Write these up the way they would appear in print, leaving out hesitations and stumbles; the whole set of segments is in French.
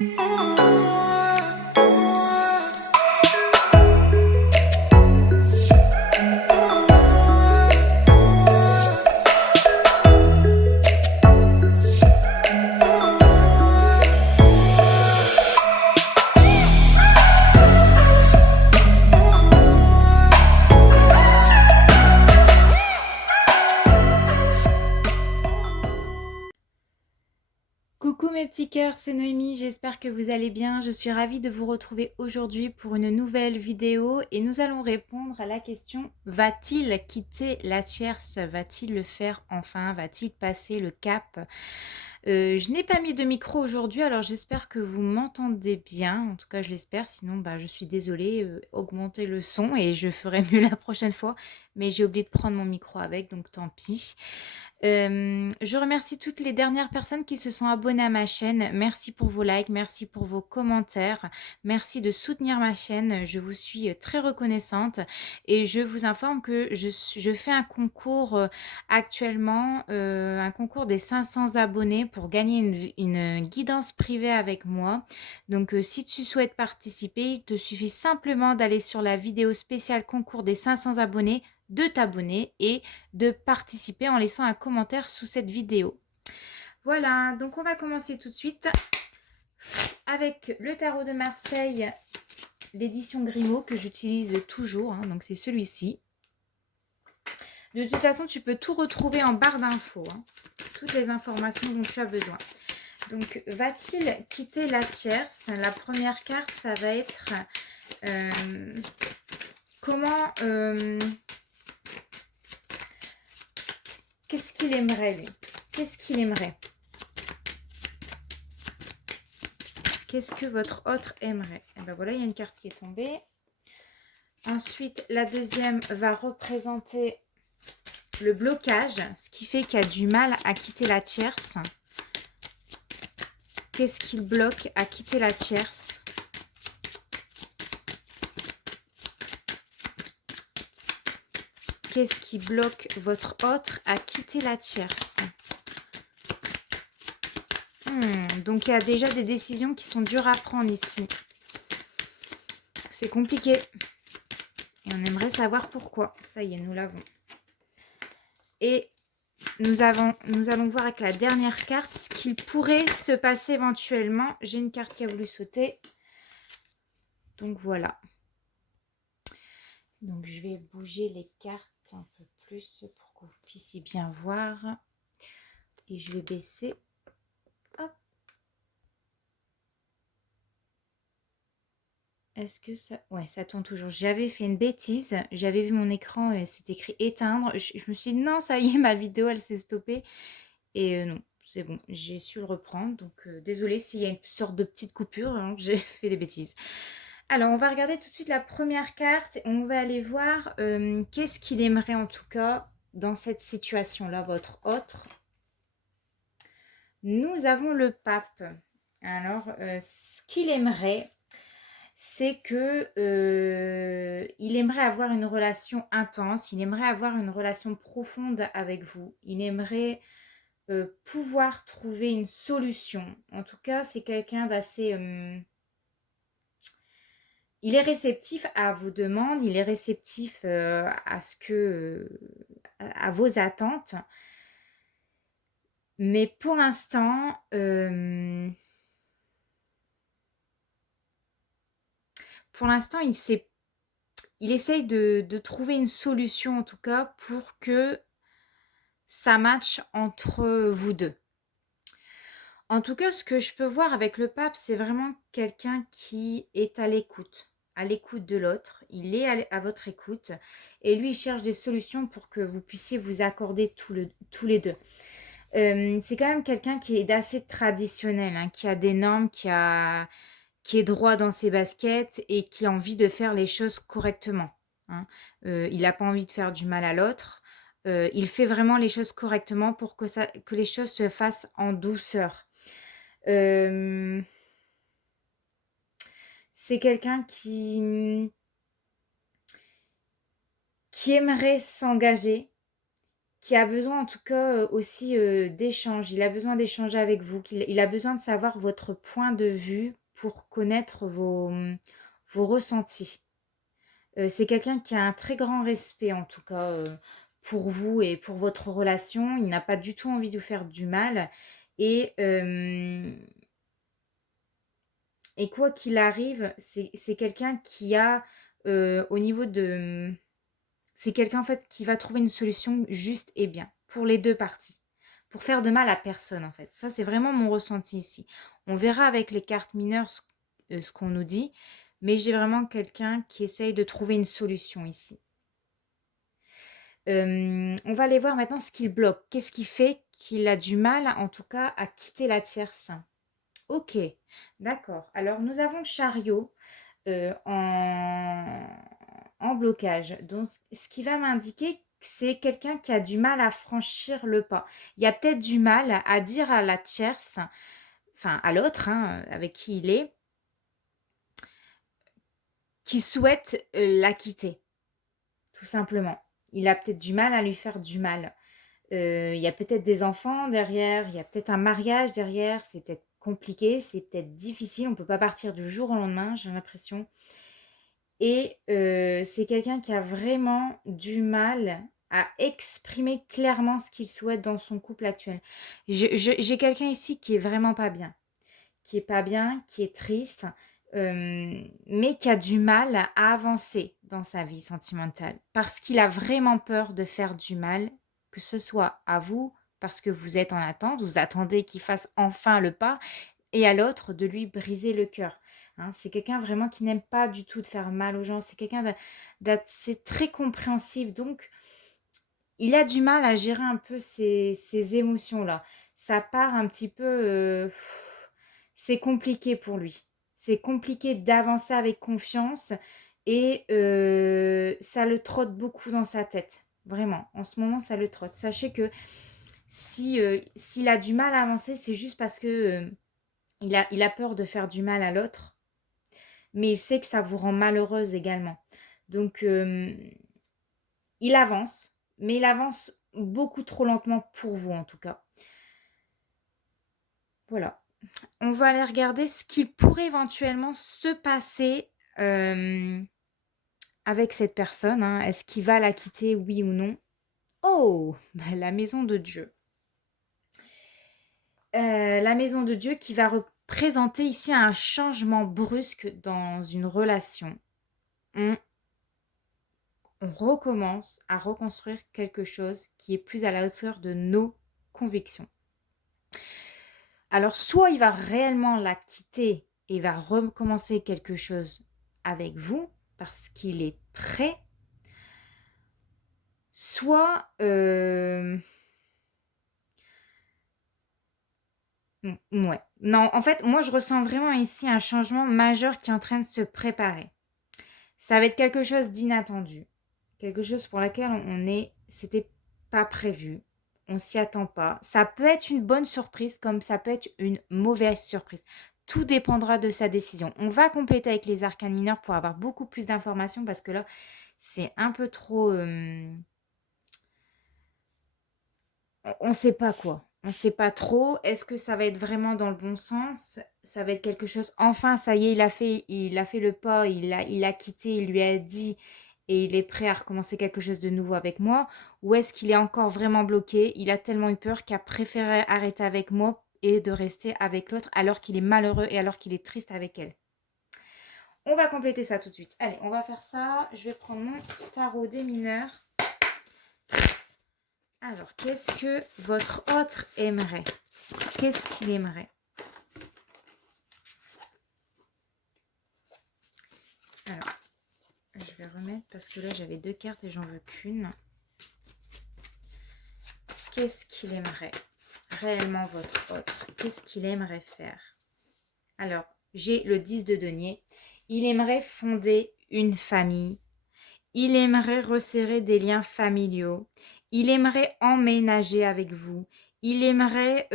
Coucou mes petits cœurs, c'est Noémie, j'espère que vous allez bien. Je suis ravie de vous retrouver aujourd'hui pour une nouvelle vidéo et nous allons répondre à la question: va-t-il quitter la tierce? Va-t-il le faire enfin? Va-t-il passer le cap? Je n'ai pas mis de micro aujourd'hui, alors j'espère que vous m'entendez bien. En tout cas, je l'espère, sinon je suis désolée, augmentez le son et je ferai mieux la prochaine fois. Mais j'ai oublié de prendre mon micro avec, donc tant pis. Je remercie toutes les dernières personnes qui se sont abonnées à ma chaîne. Merci pour vos likes, merci pour vos commentaires, merci de soutenir ma chaîne. Je vous suis très reconnaissante et je vous informe que je fais un concours actuellement, un concours des 500 abonnés pour gagner une guidance privée avec moi. Donc si tu souhaites participer, il te suffit simplement d'aller sur la vidéo spéciale concours des 500 abonnés, de t'abonner et de participer en laissant un commentaire sous cette vidéo. Voilà, donc on va commencer tout de suite avec le tarot de Marseille, l'édition Grimaud que j'utilise toujours, hein, donc c'est celui-ci. De toute façon, tu peux tout retrouver en barre d'infos, hein, toutes les informations dont tu as besoin. Donc, va-t-il quitter la tierce? La première carte, ça va être comment... qu'est-ce qu'il aimerait, lui? Qu'est-ce qu'il aimerait? Qu'est-ce que votre autre aimerait? Et ben voilà, il y a une carte qui est tombée. Ensuite, la deuxième va représenter le blocage, ce qui fait qu'il a du mal à quitter la tierce. Qu'est-ce qu'il bloque à quitter la tierce? Qu'est-ce qui bloque votre autre à quitter la tierce? Donc, il y a déjà des décisions qui sont dures à prendre ici. C'est compliqué. Et on aimerait savoir pourquoi. Ça y est, nous l'avons. Et nous allons voir avec la dernière carte ce qu'il pourrait se passer éventuellement. J'ai une carte qui a voulu sauter. Donc, voilà. Donc, je vais bouger les cartes un peu plus pour que vous puissiez bien voir. Et je vais baisser. Hop. Est-ce que ça... Ouais, ça tourne toujours. J'avais fait une bêtise. J'avais vu mon écran et c'est écrit éteindre. Je me suis dit non, ça y est, ma vidéo, elle s'est stoppée. Et non, c'est bon, j'ai su le reprendre. Donc, désolée s'il y a une sorte de petite coupure, hein, j'ai fait des bêtises. Alors, on va regarder tout de suite la première carte. Et on va aller voir qu'est-ce qu'il aimerait en tout cas dans cette situation-là, votre autre. Nous avons le pape. Alors, ce qu'il aimerait, c'est que il aimerait avoir une relation intense, il aimerait avoir une relation profonde avec vous, il aimerait pouvoir trouver une solution. En tout cas, c'est quelqu'un d'assez... il est réceptif à vos demandes, il est réceptif à ce que... à vos attentes. Mais pour l'instant... il essaye de trouver une solution, en tout cas, pour que ça matche entre vous deux. En tout cas, ce que je peux voir avec le pape, c'est vraiment quelqu'un qui est à l'écoute de l'autre. Il est à votre écoute et lui, il cherche des solutions pour que vous puissiez vous accorder tous les deux. C'est quand même quelqu'un qui est d'assez traditionnel, hein, qui a des normes, qui est droit dans ses baskets et qui a envie de faire les choses correctement, hein. Il n'a pas envie de faire du mal à l'autre. Il fait vraiment les choses correctement pour que les choses se fassent en douceur. C'est quelqu'un qui aimerait s'engager, qui a besoin en tout cas aussi d'échanges. Il a besoin d'échanger avec vous, il a besoin de savoir votre point de vue pour connaître vos ressentis. C'est quelqu'un qui a un très grand respect en tout cas pour vous et pour votre relation. Il n'a pas du tout envie de vous faire du mal. Et, euh, et quoi qu'il arrive, c'est quelqu'un qui a au niveau de... C'est quelqu'un en fait qui va trouver une solution juste et bien pour les deux parties. Pour faire de mal à personne en fait. Ça c'est vraiment mon ressenti ici. On verra avec les cartes mineures ce qu'on nous dit. Mais j'ai vraiment quelqu'un qui essaye de trouver une solution ici. On va aller voir maintenant ce qu'il bloque. Qu'est-ce qui fait qu'il a du mal, en tout cas, à quitter la tierce? Ok, d'accord. Alors, nous avons chariot en blocage. Donc, ce qui va m'indiquer que c'est quelqu'un qui a du mal à franchir le pas. Il y a peut-être du mal à dire à la tierce, enfin à l'autre, hein, avec qui il est, qui souhaite la quitter, tout simplement. Il a peut-être du mal à lui faire du mal. Il y a peut-être des enfants derrière, il y a peut-être un mariage derrière, c'est peut-être compliqué, c'est peut-être difficile, on ne peut pas partir du jour au lendemain, j'ai l'impression. Et c'est quelqu'un qui a vraiment du mal à exprimer clairement ce qu'il souhaite dans son couple actuel. J'ai quelqu'un ici qui est vraiment pas bien, qui est pas bien, qui est triste, mais qui a du mal à avancer dans sa vie sentimentale parce qu'il a vraiment peur de faire du mal, que ce soit à vous parce que vous êtes en attente, vous attendez qu'il fasse enfin le pas, et à l'autre de lui briser le cœur. Hein, c'est quelqu'un vraiment qui n'aime pas du tout de faire mal aux gens, c'est quelqu'un d'assez très compréhensif, donc il a du mal à gérer un peu ces émotions-là. Ça part un petit peu... c'est compliqué pour lui. C'est compliqué d'avancer avec confiance et ça le trotte beaucoup dans sa tête. Vraiment, en ce moment, ça le trotte. Sachez que s'il a du mal à avancer, c'est juste parce que il a peur de faire du mal à l'autre, mais il sait que ça vous rend malheureuse également. Donc, il avance, mais il avance beaucoup trop lentement pour vous en tout cas. Voilà. On va aller regarder ce qui pourrait éventuellement se passer avec cette personne. Hein. Est-ce qu'il va la quitter, oui ou non? Oh, la maison de Dieu. La maison de Dieu qui va représenter ici un changement brusque dans une relation. On recommence à reconstruire quelque chose qui est plus à la hauteur de nos convictions. Alors, soit il va réellement la quitter et il va recommencer quelque chose avec vous parce qu'il est prêt, soit... ouais. Non, en fait, moi, je ressens vraiment ici un changement majeur qui est en train de se préparer. Ça va être quelque chose d'inattendu. Quelque chose pour laquelle c'était pas prévu. On s'y attend pas. Ça peut être une bonne surprise comme ça peut être une mauvaise surprise. Tout dépendra de sa décision. On va compléter avec les arcanes mineurs pour avoir beaucoup plus d'informations parce que là, c'est un peu trop... on ne sait pas quoi. On ne sait pas trop. Est-ce que ça va être vraiment dans le bon sens? Ça va être quelque chose... Enfin, ça y est, il a fait le pas, il a quitté, il lui a dit et il est prêt à recommencer quelque chose de nouveau avec moi? Ou est-ce qu'il est encore vraiment bloqué? Il a tellement eu peur qu'il a préféré arrêter avec moi et de rester avec l'autre alors qu'il est malheureux et alors qu'il est triste avec elle. On va compléter ça tout de suite. Allez, on va faire ça. Je vais prendre mon tarot des mineurs. Alors, qu'est-ce que votre autre aimerait? Qu'est-ce qu'il aimerait? Alors, je vais remettre parce que là, j'avais 2 cartes et j'en veux qu'une. Qu'est-ce qu'il aimerait réellement, votre autre? Qu'est-ce qu'il aimerait faire? Alors, j'ai le 10 de denier. Il aimerait fonder une famille. Il aimerait resserrer des liens familiaux. Il aimerait emménager avec vous. Il aimerait...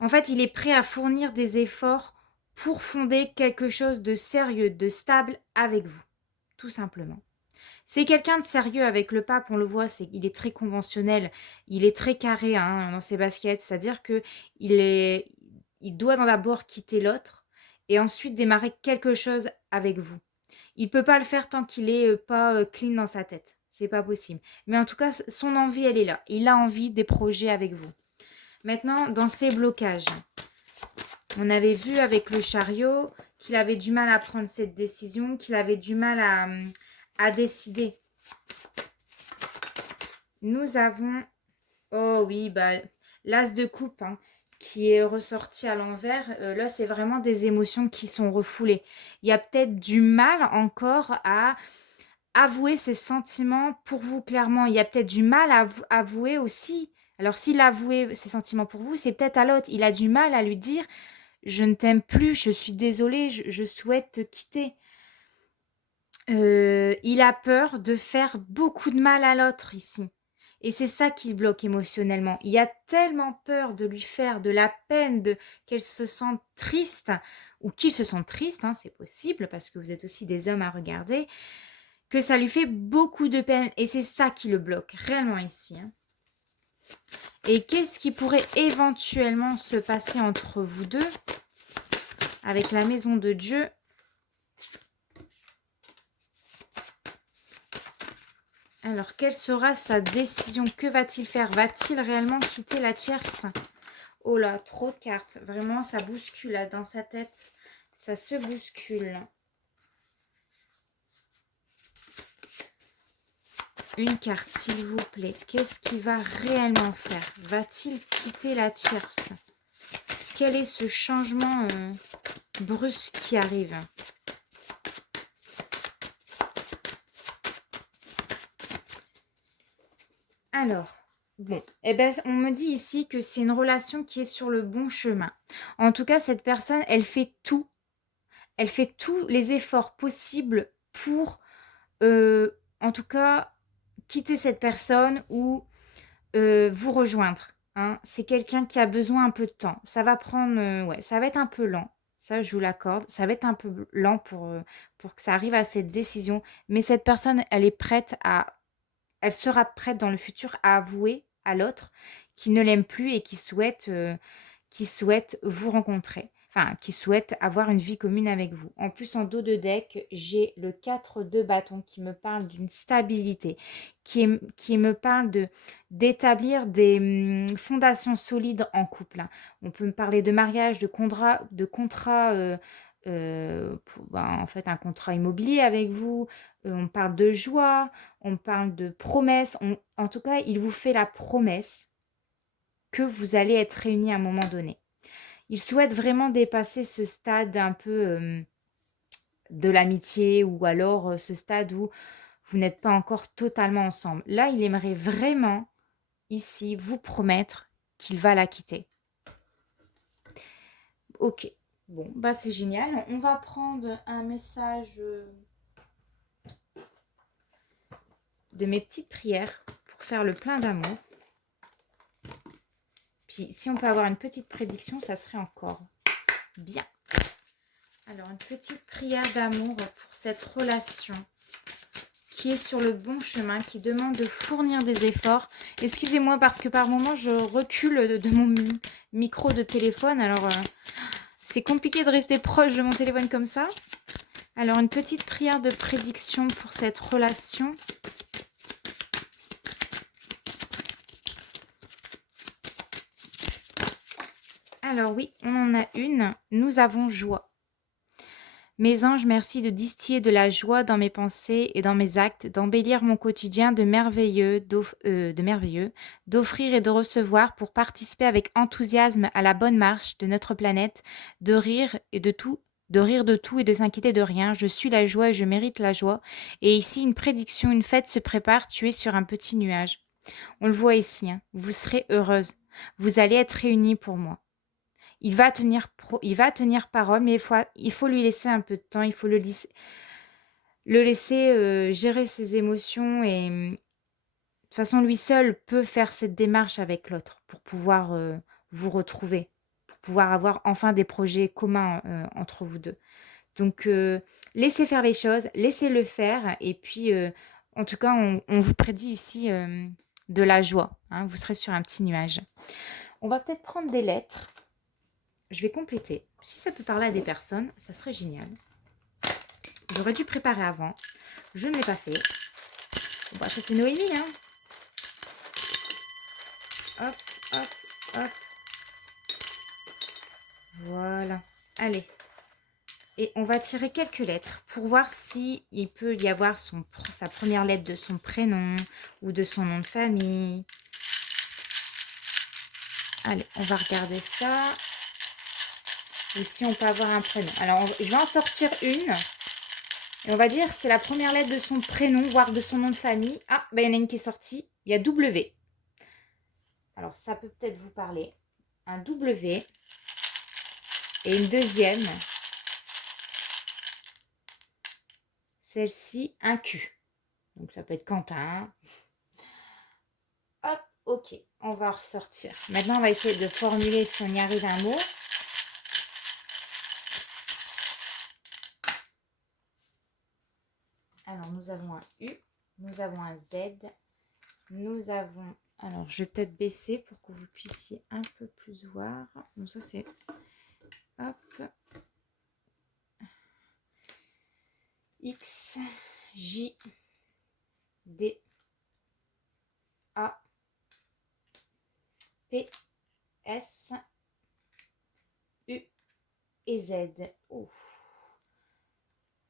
en fait, il est prêt à fournir des efforts pour fonder quelque chose de sérieux, de stable avec vous. Tout simplement. C'est quelqu'un de sérieux avec le pape, on le voit, il est très conventionnel, il est très carré hein, dans ses baskets, c'est-à-dire que il doit d'abord quitter l'autre et ensuite démarrer quelque chose avec vous. Il peut pas le faire tant qu'il est pas clean dans sa tête, c'est pas possible. Mais en tout cas, son envie, elle est là. Il a envie des projets avec vous. Maintenant, dans ses blocages, on avait vu avec le chariot qu'il avait du mal à prendre cette décision, qu'il avait du mal à décider. Nous avons, oh oui, bah, l'as de coupe hein, qui est ressorti à l'envers. Là, c'est vraiment des émotions qui sont refoulées. Il y a peut-être du mal encore à avouer ses sentiments pour vous, clairement. Il y a peut-être du mal à avouer aussi. Alors, s'il a avoué ses sentiments pour vous, c'est peut-être à l'autre. Il a du mal à lui dire « Je ne t'aime plus, je suis désolée, je souhaite te quitter ». Il a peur de faire beaucoup de mal à l'autre ici. Et c'est ça qui le bloque émotionnellement. Il a tellement peur de lui faire de la peine, qu'elle se sente triste, ou qu'il se sente triste, hein, c'est possible, parce que vous êtes aussi des hommes à regarder, que ça lui fait beaucoup de peine. Et c'est ça qui le bloque, réellement ici. Hein. Et qu'est-ce qui pourrait éventuellement se passer entre vous deux, avec la maison de Dieu ? Alors, quelle sera sa décision? Que va-t-il faire? Va-t-il réellement quitter la tierce? Oh là, trop de cartes. Vraiment, ça bouscule là, dans sa tête. Ça se bouscule. Une carte, s'il vous plaît. Qu'est-ce qu'il va réellement faire? Va-t-il quitter la tierce? Quel est ce changement brusque qui arrive? Alors, bon, eh ben, on me dit ici que c'est une relation qui est sur le bon chemin. En tout cas, cette personne, elle fait tous les efforts possibles pour, en tout cas, quitter cette personne ou vous rejoindre. Hein. C'est quelqu'un qui a besoin un peu de temps. Ça va prendre, ouais, ça va être un peu lent. Ça, je vous l'accorde. Ça va être un peu lent pour que ça arrive à cette décision. Mais cette personne, elle sera prête dans le futur à avouer à l'autre qu'il ne l'aime plus et qui souhaite vous rencontrer. Enfin, qui souhaite avoir une vie commune avec vous. En plus, en dos de deck, j'ai le 4 de bâton qui me parle d'une stabilité, qui me parle d'établir des fondations solides en couple. Hein. On peut me parler de mariage, de contrat en fait, un contrat immobilier avec vous. On parle de joie, on parle de promesses. En tout cas, il vous fait la promesse que vous allez être réunis à un moment donné. Il souhaite vraiment dépasser ce stade un peu de l'amitié ou alors ce stade où vous n'êtes pas encore totalement ensemble. Là, il aimerait vraiment, ici, vous promettre qu'il va la quitter. Ok, bon, bah c'est génial. On va prendre un message de mes petites prières pour faire le plein d'amour. Puis si on peut avoir une petite prédiction, ça serait encore bien. Alors, une petite prière d'amour pour cette relation qui est sur le bon chemin, qui demande de fournir des efforts. Excusez-moi parce que par moment, je recule de mon micro de téléphone. Alors, c'est compliqué de rester proche de mon téléphone comme ça. Alors, une petite prière de prédiction pour cette relation. Alors oui, on en a une. Nous avons joie. Mes anges, merci de distiller de la joie dans mes pensées et dans mes actes, d'embellir mon quotidien de merveilleux, d'offrir et de recevoir pour participer avec enthousiasme à la bonne marche de notre planète, de rire de tout et de s'inquiéter de rien. Je suis la joie et je mérite la joie. Et ici, une prédiction, une fête se prépare, tu es sur un petit nuage. On le voit ici, hein. Vous serez heureuse. Vous allez être réunis pour moi. Il va tenir parole, mais il faut lui laisser un peu de temps, il faut le laisser gérer ses émotions et de toute façon, lui seul peut faire cette démarche avec l'autre pour pouvoir vous retrouver, pour pouvoir avoir enfin des projets communs entre vous deux. Donc, laissez faire les choses, laissez-le faire et puis En tout cas, on vous prédit ici de la joie. Hein, vous serez sur un petit nuage. On va peut-être prendre des lettres. Je vais compléter. Si ça peut parler à des personnes, ça serait génial. J'aurais dû préparer avant. Je ne l'ai pas fait. Bon, bah, ça c'est Noémie, hein. Hop, hop, hop. Voilà. Allez. Et on va tirer quelques lettres pour voir si il peut y avoir sa première lettre de son prénom ou de son nom de famille. Allez, on va regarder ça. Et si on peut avoir un prénom. Alors, je vais en sortir une. Et on va dire c'est la première lettre de son prénom, voire de son nom de famille. Ah, ben il y en a une qui est sortie. Il y a W. Alors, ça peut peut-être vous parler. Un W. Et une deuxième. Celle-ci, un Q. Donc, ça peut être Quentin. Hop, ok. On va ressortir. Maintenant, on va essayer de formuler si on y arrive un mot. Alors, nous avons un U. Nous avons un Z. Nous avons... Alors, je vais peut-être baisser pour que vous puissiez un peu plus voir. Donc, ça, c'est... Hop. X, J, D, A, P, S, U et Z. Ouf.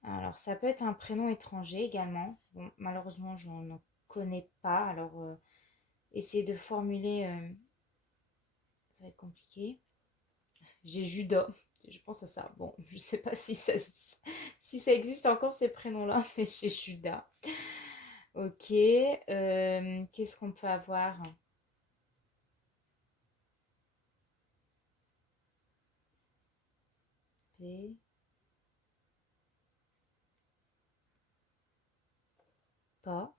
Alors, ça peut être un prénom étranger également. Bon, malheureusement, je n'en connais pas. Alors, essayez de formuler... ça va être compliqué. J'ai Judas. Je pense à ça. Bon, je ne sais pas si ça existe encore ces prénoms-là, mais j'ai Judas. Ok. Qu'est-ce qu'on peut avoir? P. Pas.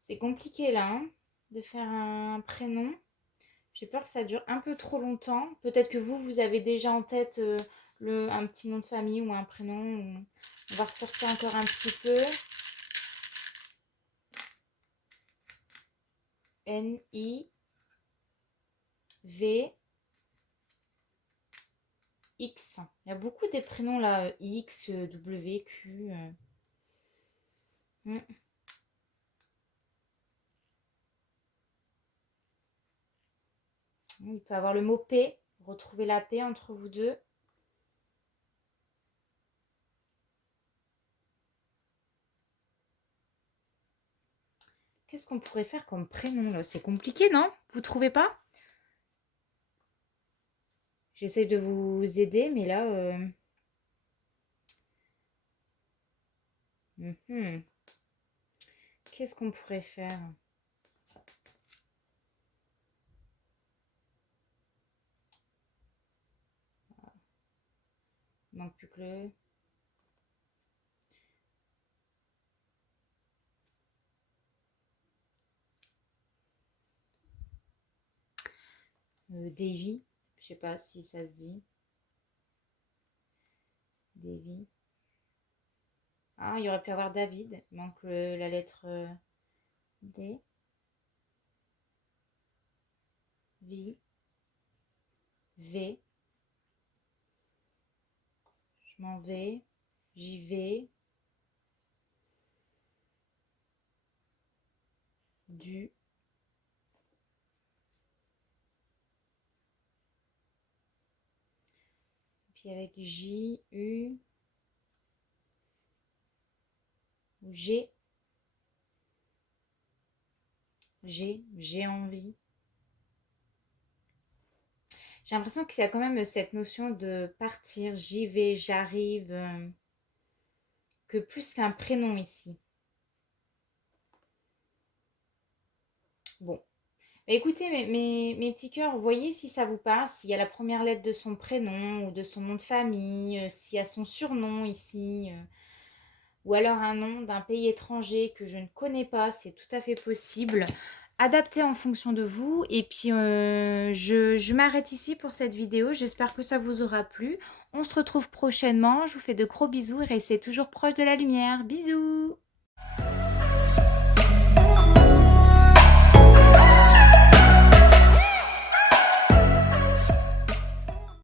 C'est compliqué là, hein, de faire un prénom. J'ai peur que ça dure un peu trop longtemps. Peut-être que vous avez déjà en tête un petit nom de famille ou un prénom. On va ressortir encore un petit peu. N, I, V, X. Il y a beaucoup des prénoms là. X, W, Q. Il peut avoir le mot P. Retrouver la P entre vous deux. Qu'est-ce qu'on pourrait faire comme prénom là? C'est compliqué, non? Vous trouvez pas? J'essaie de vous aider, mais là... Qu'est-ce qu'on pourrait faire? Il manque plus que le... Davy. Je sais pas si ça se dit. Davy. Ah, il y aurait pu avoir David. Il manque la lettre D. V. V. Je m'en vais. J'y vais. Du. Puis avec J, U. G. J'ai envie. J'ai l'impression qu'il y a quand même cette notion de partir, j'y vais, j'arrive, que plus qu'un prénom ici. Bon. Bah, écoutez, mes petits cœurs, voyez si ça vous parle, s'il y a la première lettre de son prénom ou de son nom de famille, s'il y a son surnom ici, ou alors un nom d'un pays étranger que je ne connais pas, c'est tout à fait possible. adapter en fonction de vous. Et puis, je m'arrête ici pour cette vidéo. J'espère que ça vous aura plu. On se retrouve prochainement. Je vous fais de gros bisous et restez toujours proche de la lumière. Bisous!